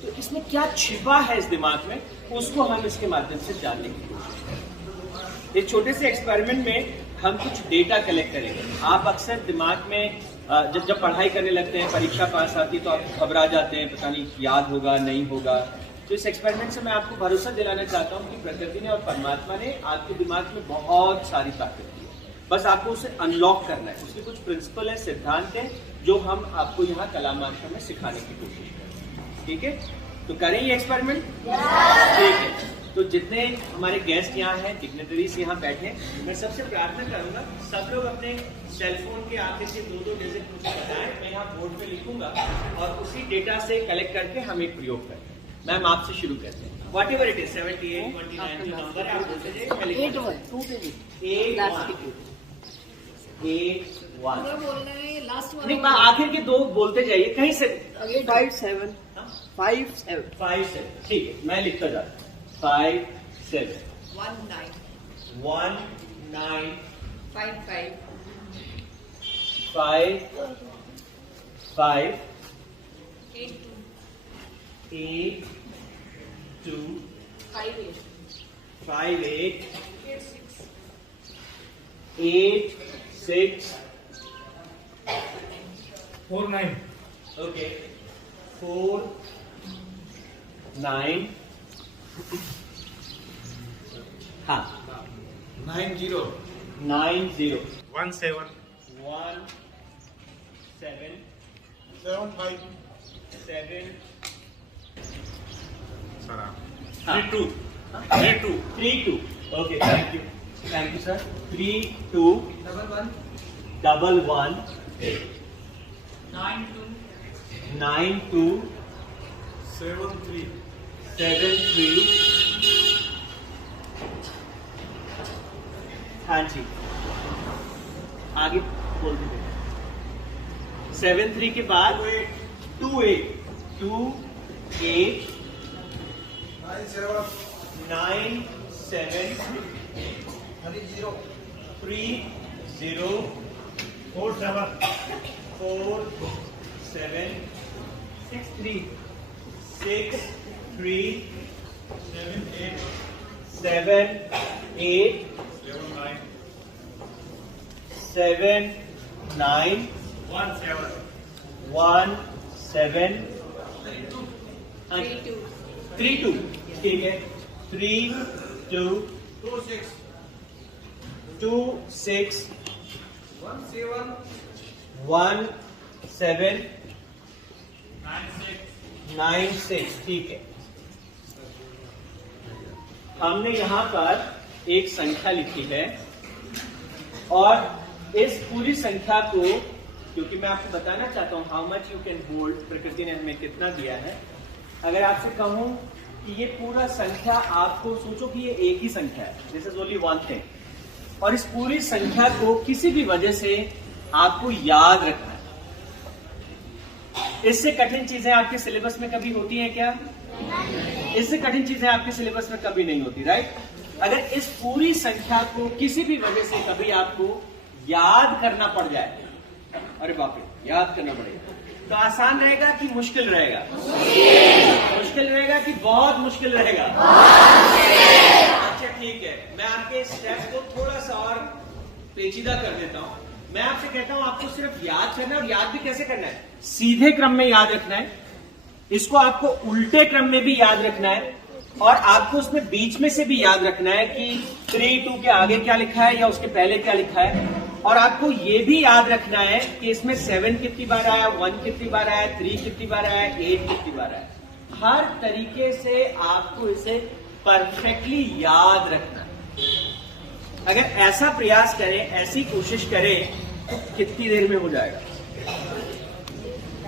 तो इसमें क्या छिपा है इस दिमाग में, उसको हम इसके माध्यम से जानने की कोशिश करेंगे। एक छोटे से एक्सपेरिमेंट में हम कुछ डेटा कलेक्ट करेंगे। आप अक्सर दिमाग में जब पढ़ाई करने लगते हैं, परीक्षा पास आती है तो आप घबरा जाते हैं, पता नहीं याद होगा नहीं होगा। तो इस एक्सपेरिमेंट से मैं आपको भरोसा दिलाना चाहता हूँ कि प्रकृति ने और परमात्मा ने आपके दिमाग में बहुत सारी ताकत दी है, बस आपको उसे अनलॉक करना है। उसके कुछ प्रिंसिपल है, सिद्धांत है, जो हम आपको यहाँ कला मार्शल में सिखाने की कोशिश करें। ठीक है, तो करें ये एक्सपेरिमेंट? ठीक है। तो जितने हमारे गेस्ट यहाँ हैं, डिग्नेटरीज यहाँ बैठे, मैं सबसे प्रार्थना करूंगा सब लोग अपने सेलफोन के आगे से 2-2 डिजिट मुझे बताएं। मैं यहाँ बोर्ड पे लिखूंगा और उसी डेटा से कलेक्ट करके हम एक प्रयोग करें। मैम आपसे शुरू करते हैं। वॉट एवर इट इज, 78, 29 जो नंबर है आप बोलते जाइए। 8-1 नहीं, आखिर के 2 बोलते जाइए कहीं से। 5-7 ठीक है, मैं लिखता जाता हूँ। 5-7 1-9 5-5 8-2 5-8 8-6 4-9 okay 4-9 हाँ 9-0 9-0 1-7 1-7 7-5 7 Sarah. हाँ 3-2 3-2 3-2 okay, thank you sir। 3-2 1-1 9-2 7-3 7-3 हाँ जी, आगे बोल दीजिए। 7-3 के बाद 2-8 9-7 3-0 4-7 4-7 6-3 6-3 7-8 7-9 1-7 3-2 ठीक है 3-2 2-6 1-7 9-6 ठीक है। हमने यहाँ पर एक संख्या लिखी है और इस पूरी संख्या को, क्योंकि मैं आपको बताना चाहता हूँ how much you can hold, प्रकृति ने हमें कितना दिया है। अगर आपसे कहूं कि ये पूरा संख्या, आपको सोचो कि ये एक ही संख्या है, this is only one thing, और इस पूरी संख्या को किसी भी वजह से आपको याद रखना है। इससे कठिन चीजें आपके सिलेबस में कभी होती हैं क्या? इससे कठिन चीजें आपके सिलेबस में कभी नहीं होती, राइट? अगर इस पूरी संख्या को किसी भी वजह से कभी आपको याद करना पड़ जाए, अरे बाप रे, याद करना पड़ेगा, तो आसान रहेगा कि मुश्किल रहेगा? मुश्किल रहेगा कि बहुत मुश्किल रहेगा? अच्छा ठीक है, मैं आपके स्टेप को थोड़ा सा और पेचीदा कर देता हूं। मैं आपसे कहता हूं आपको सिर्फ याद करना है, और याद भी कैसे करना है? सीधे क्रम में याद रखना है, इसको आपको उल्टे क्रम में भी याद रखना है, और आपको उसमें बीच में से भी याद रखना है कि 3-2 के आगे क्या लिखा है या उसके पहले क्या लिखा है। और आपको ये भी याद रखना है कि इसमें 7 कितनी बार आया, 1 कितनी बार आया, 3 कितनी बार आया, 8 कितनी बार आया। हर तरीके से आपको इसे परफेक्टली याद रखना है। अगर ऐसा प्रयास करें, ऐसी कोशिश करें, तो कितनी देर में हो जाएगा?